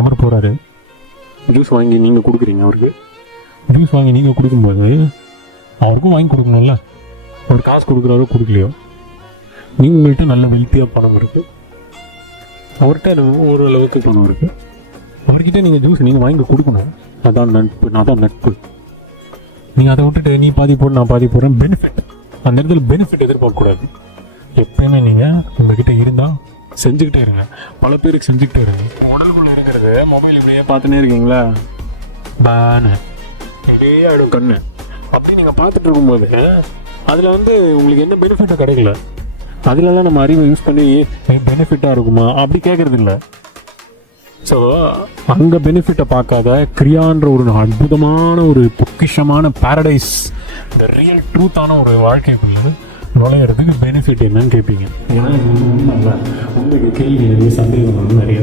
நபர் போகிறாரு, ஜூஸ் வாங்கி நீங்கள் கொடுக்குறீங்க அவருக்கு. ஜூஸ் வாங்கி நீங்கள் கொடுக்கும்போது அவருக்கும் வாங்கி கொடுக்கணும்ல. அவர் காசு கொடுக்குறாரோ கொடுக்கலையோ, நீங்கள் உங்கள்கிட்ட நல்ல வெல்த்தியாக பணம் இருக்குது, அவர்கிட்ட ஓரளவுக்கு பணம் இருக்குது, அவர்கிட்ட நீங்கள் ஜூஸ் நீங்கள் வாங்கி கொடுக்கணும். அதான் நட்பு. நீங்கள் அதை விட்டுட்டு நீ பாதி போடு நான் பாதி போடுறேன், பெனிஃபிட் அந்த இடத்துல பெனிஃபிட் எதிர்பார்க்கக்கூடாது. எப்பயுமே நீங்கள் உங்ககிட்ட இருந்தால் செஞ்சுக்கிட்டே இருங்க, பல பேருக்கு செஞ்சுக்கிட்டே இருங்க. உடலுக்குள்ளே இருக்கிறது மொபைல் இப்படியே பார்த்துனே இருக்கீங்களா, பேனு இப்படியே ஆகிடும் கண்ணு. அப்படி நீங்கள் பார்த்துட்டு இருக்கும்போது அதில் உங்களுக்கு என்ன பெனிஃபிட்டாக கிடைக்கல. அதிலலாம் நம்ம அறிவை யூஸ் பண்ணி பெனிஃபிட்டாக இருக்குமா அப்படி கேட்குறது இல்லை. ஸோ அங்கே பெனிஃபிட்டை பார்க்காத கிரியான்ற ஒரு அற்புதமான ஒரு பொக்கிஷமான பாரடைஸ், ரியல் ட்ரூத்தான ஒரு வாழ்க்கைக்குள்ளது நுழையிறதுக்கு பெனிஃபிட் என்னன்னு கேட்பீங்க. ஏன்னா உங்களுக்கு கேள்வி நிறைய, சந்தேகம் நிறைய.